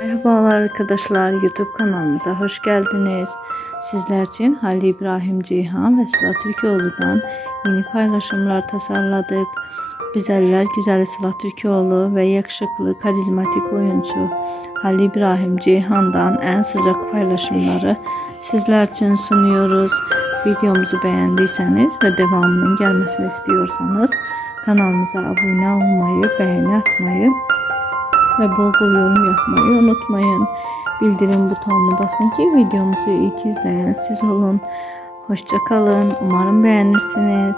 Merhabalar arkadaşlar YouTube kanalımıza hoş geldiniz. Sizler için Halil İbrahim Ceyhan ve Sıla Türkoğlu'dan yeni paylaşımlar tasarladık. Güzeller güzeli Sıla Türkoğlu ve yakışıklı karizmatik oyuncu Halil İbrahim Ceyhan'dan en sıcak paylaşımları sizler için sunuyoruz. Videomuzu beğendiyseniz ve devamının gelmesini istiyorsanız kanalımıza abone olmayı, beğeni atmayı ve bol bol yorum yapmayı unutmayın. Bildirim butonuna basın ki videomuzu ilk izleyen siz olun. Hoşçakalın. Umarım beğenirsiniz.